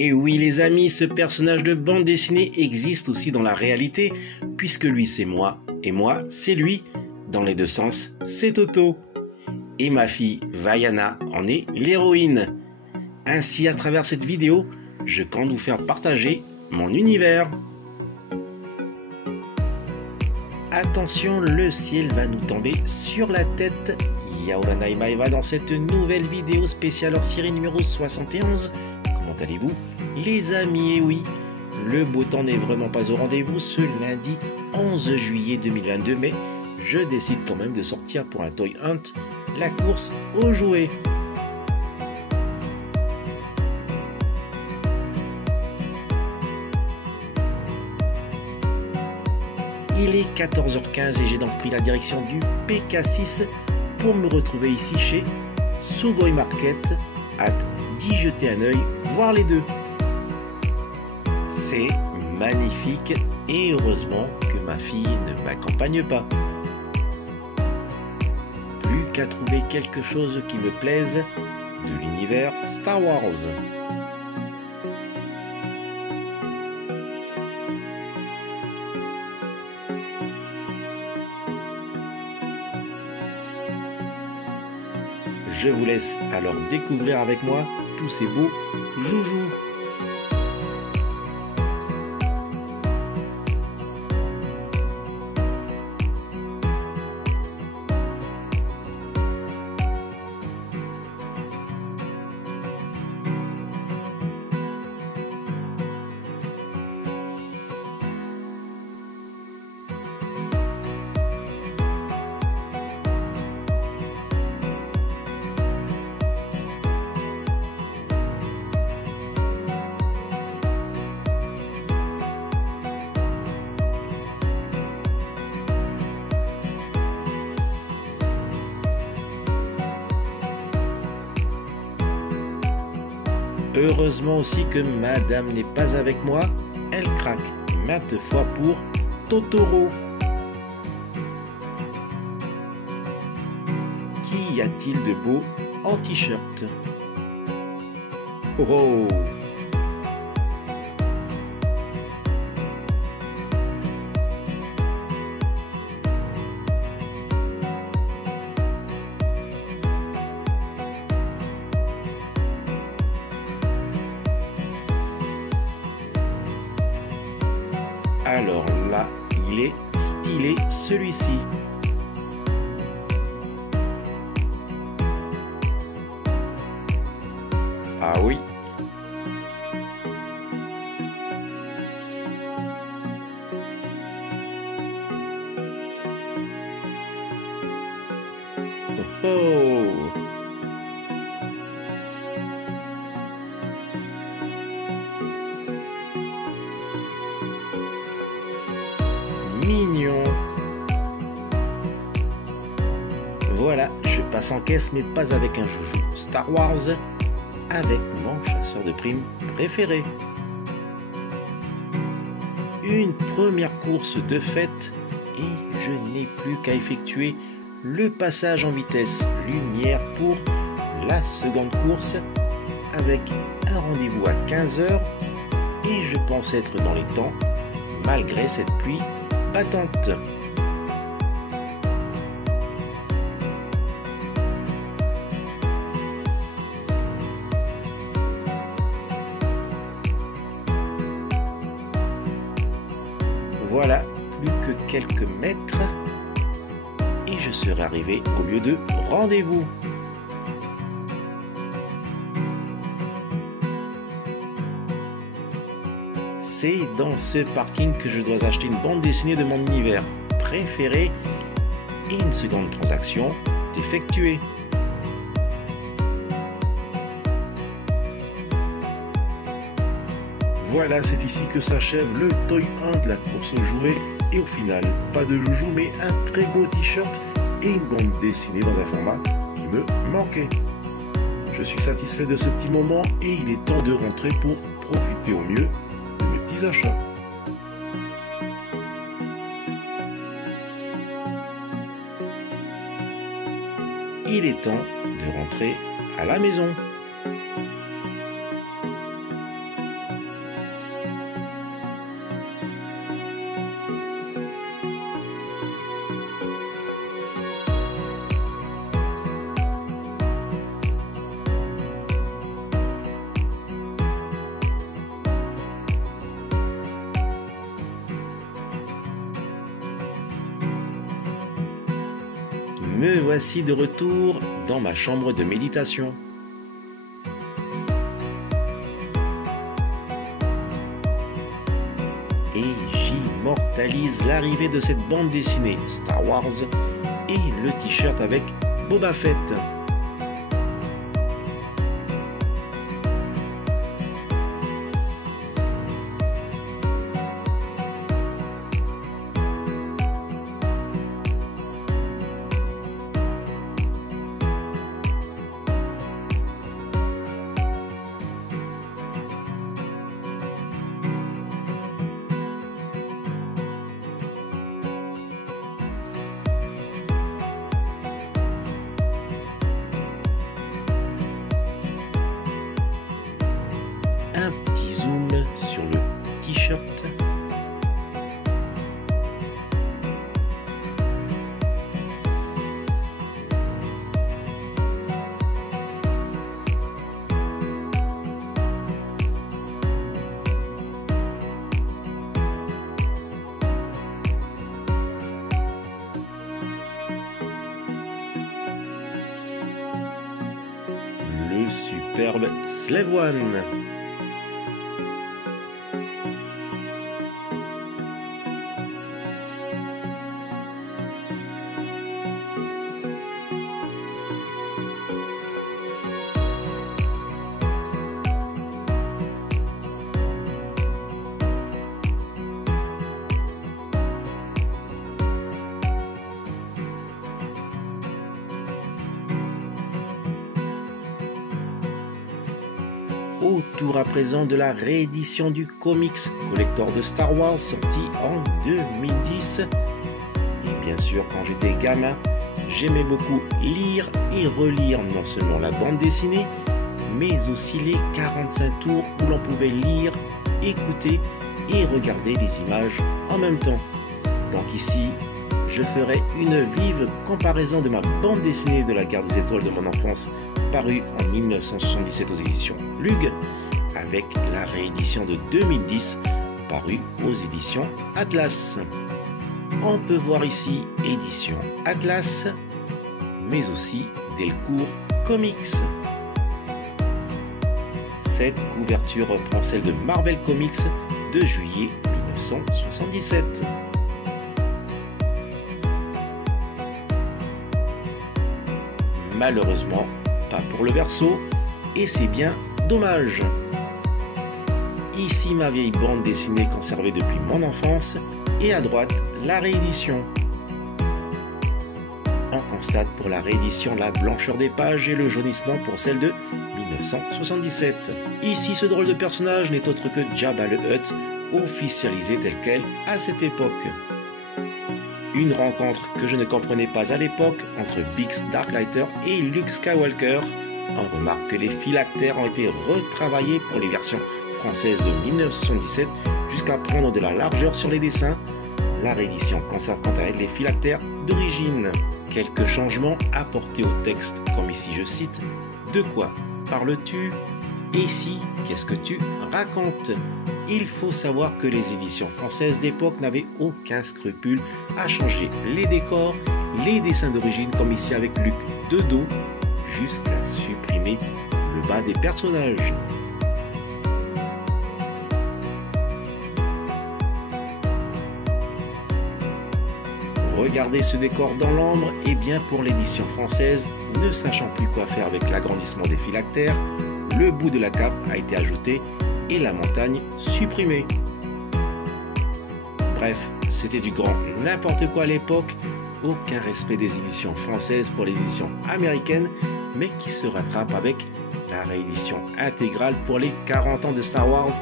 Et oui les amis, ce personnage de bande dessinée existe aussi dans la réalité, puisque lui c'est moi, et moi c'est lui. Dans les deux sens, c'est Toto. Et ma fille Vaiana en est l'héroïne. Ainsi, à travers cette vidéo, je compte vous faire partager mon univers. Attention, le ciel va nous tomber sur la tête. Yaoranai Maeva dans cette nouvelle vidéo spéciale hors série numéro 71. Comment allez-vous les amis? Et oui, le beau temps n'est vraiment pas au rendez-vous ce lundi 11 juillet 2022, mais je décide quand même de sortir pour un Toy Hunt, la course aux jouets. Il est 14h15 et j'ai donc pris la direction du PK6 pour me retrouver ici chez Sugoi Market. Hâte d'y jeter un œil, voir les deux. C'est magnifique et heureusement que ma fille ne m'accompagne pas. Plus qu'à trouver quelque chose qui me plaise de l'univers Star Wars. Je vous laisse alors découvrir avec moi tous ces beaux joujoux. Heureusement aussi que madame n'est pas avec moi, elle craque maintes fois pour Totoro. Qu'y a-t-il de beau en t-shirt? Oh! Alors là, il est stylé celui-ci. Ah oui. Oh, oh. Mignon. Voilà, je passe en caisse mais pas avec un joujou Star Wars, avec mon chasseur de primes préféré. Une première course de fête et je n'ai plus qu'à effectuer le passage en vitesse lumière pour la seconde course avec un rendez-vous à 15 h et je pense être dans les temps malgré cette pluie battante. Voilà, plus que quelques mètres et je serai arrivé au lieu de rendez-vous. C'est dans ce parking que je dois acheter une bande dessinée de mon univers préféré et une seconde transaction d'effectuer. Voilà, c'est ici que s'achève le Toy Hunt, la course aux jouets. Et au final, pas de joujou, mais un très beau t-shirt et une bande dessinée dans un format qui me manquait. Je suis satisfait de ce petit moment et il est temps de rentrer pour profiter au mieux de mes petits achats. Il est temps de rentrer à la maison. Me voici de retour dans ma chambre de méditation. Et j'immortalise l'arrivée de cette bande dessinée Star Wars et le t-shirt avec Boba Fett. Un petit zoom sur le t-shirt. Le superbe Slave One. Autour à présent de la réédition du comics collector de Star Wars sorti en 2010. Et bien sûr, quand j'étais gamin, j'aimais beaucoup lire et relire non seulement la bande dessinée, mais aussi les 45 tours où l'on pouvait lire, écouter et regarder les images en même temps. Donc ici, je ferai une vive comparaison de ma bande dessinée de la Guerre des Étoiles de mon enfance, parue en 1977 aux éditions Lug, avec la réédition de 2010, parue aux éditions Atlas. On peut voir ici édition Atlas, mais aussi Delcourt Comics. Cette couverture reprend celle de Marvel Comics de juillet 1977. Malheureusement, pas pour le verso, et c'est bien dommage. Ici ma vieille bande dessinée conservée depuis mon enfance, et à droite la réédition. On constate pour la réédition la blancheur des pages et le jaunissement pour celle de 1977. Ici ce drôle de personnage n'est autre que Jabba the Hutt, officialisé tel quel à cette époque. Une rencontre que je ne comprenais pas à l'époque entre Bix Darklighter et Luke Skywalker. On remarque que les phylactères ont été retravaillés pour les versions françaises de 1977 jusqu'à prendre de la largeur sur les dessins. La réédition conserve quant à elle les phylactères d'origine. Quelques changements apportés au texte, comme ici je cite « De quoi parles-tu » et ici « Qu'est-ce que tu racontes ?» Il faut savoir que les éditions françaises d'époque n'avaient aucun scrupule à changer les décors, les dessins d'origine comme ici avec Luc de dos, jusqu'à supprimer le bas des personnages. Regardez ce décor dans l'ombre, et bien pour l'édition française, ne sachant plus quoi faire avec l'agrandissement des phylactères, le bout de la cape a été ajouté et la montagne supprimée. Bref, c'était du grand n'importe quoi à l'époque, aucun respect des éditions françaises pour les éditions américaines, mais qui se rattrape avec la réédition intégrale pour les 40 ans de Star Wars,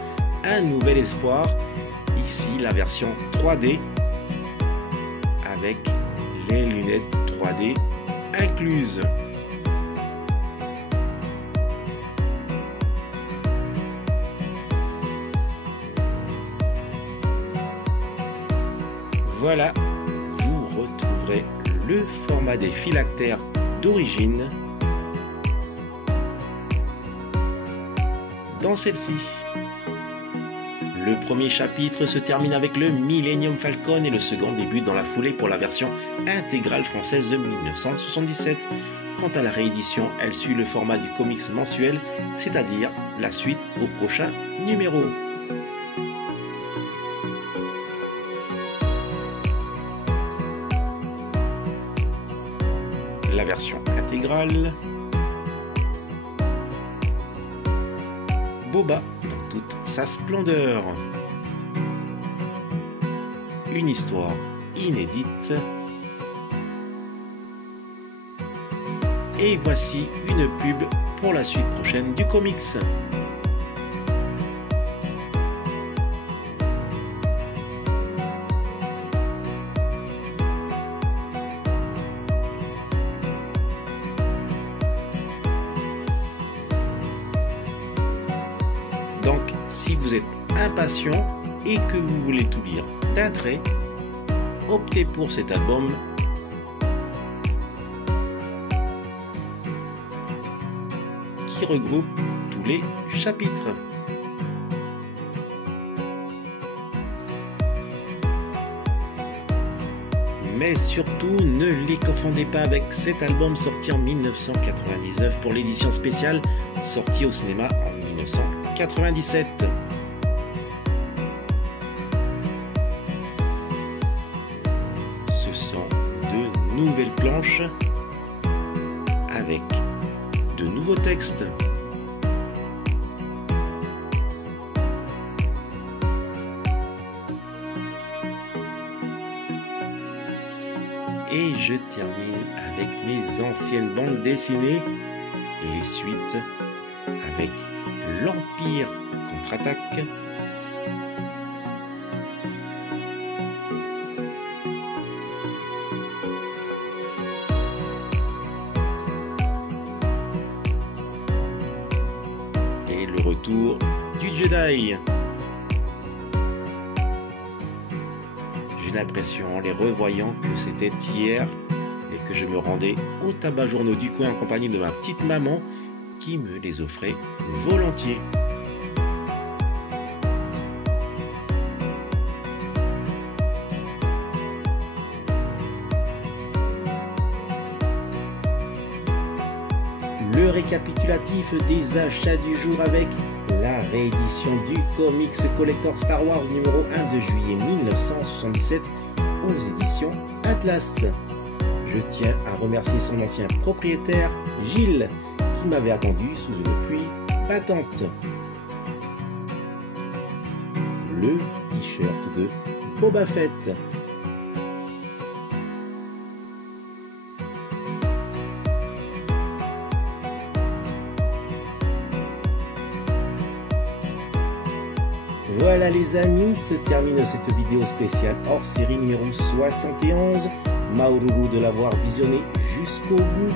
un nouvel espoir, ici la version 3D, avec les lunettes 3D incluses. Voilà, vous retrouverez le format des phylactères d'origine dans celle-ci. Le premier chapitre se termine avec le Millennium Falcon et le second débute dans la foulée pour la version intégrale française de 1977. Quant à la réédition, elle suit le format du comics mensuel, c'est-à-dire la suite au prochain numéro. La version intégrale. Boba dans toute sa splendeur. Une histoire inédite. Et voici une pub pour la suite prochaine du comics. Donc, si vous êtes impatient et que vous voulez tout lire d'un trait, optez pour cet album. Qui regroupe tous les chapitres. Mais surtout, ne les confondez pas avec cet album sorti en 1999 pour l'édition spéciale sortie au cinéma en 1997. Ce sont de nouvelles planches avec de nouveaux textes. Et je termine avec mes anciennes bandes dessinées, les suites avec l'Empire contre-attaque, et le retour du Jedi. J'ai l'impression, en les revoyant, que c'était hier et que je me rendais au tabac journaux du coin en compagnie de ma petite maman qui me les offrait volontiers. Le récapitulatif des achats du jour avec la réédition du comics collector Star Wars numéro 1 de juillet 1977 aux éditions Atlas. Je tiens à remercier son ancien propriétaire Gilles qui m'avait attendu sous une pluie battante. Le t-shirt de Boba Fett. Voilà les amis, se termine cette vidéo spéciale hors série numéro 71. Maururu de l'avoir visionné jusqu'au bout.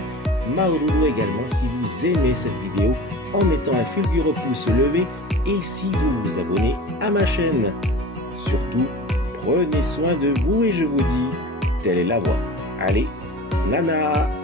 Maururu également si vous aimez cette vidéo en mettant un fulgureux pouce levé et si vous vous abonnez à ma chaîne. Surtout, prenez soin de vous et je vous dis, telle est la voie. Allez, nana!